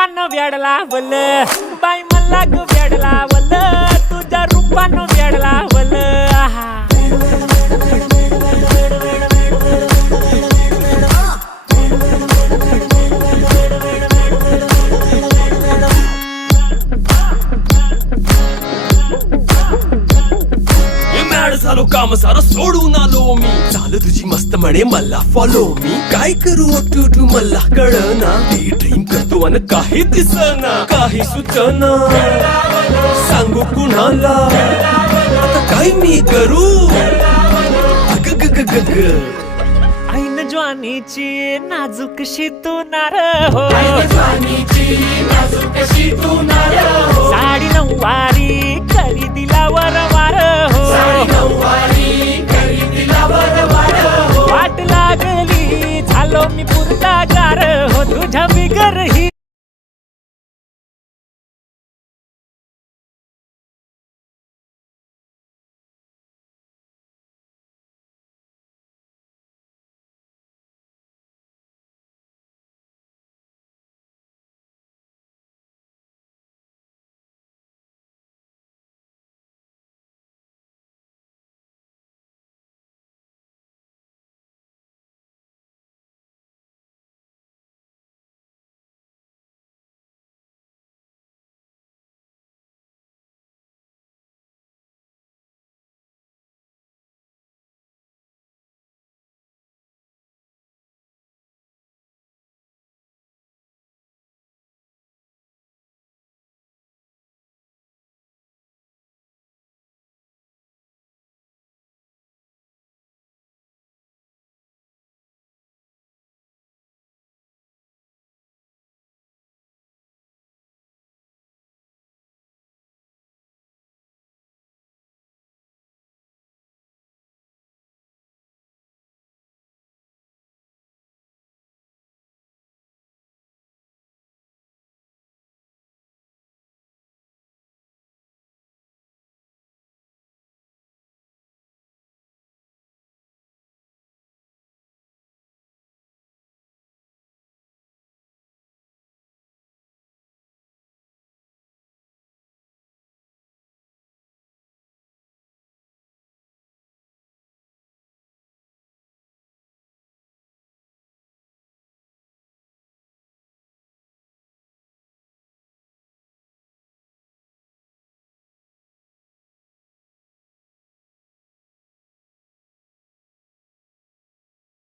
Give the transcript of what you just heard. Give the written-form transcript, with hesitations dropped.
रूपानं वेड लावल बाई मला ग वेड लावल तुझ्या रूपानं वेड लावल झालो काम सारा सोडून आलो मी चाल तुझी मस्त म्हणे मला फॉलो मी काय करू टू मला कळना ती ड्रीम करतो आणि काही दिसना काही सुचना सांगू कुणाला आता काय मी करू ऐन ज्वानीची नाजूकशी तू नार हो साडी नऊवारी करी दिला वरवार हो वाट लागली झालो मी पुरता गार हो तुझ्या बिगर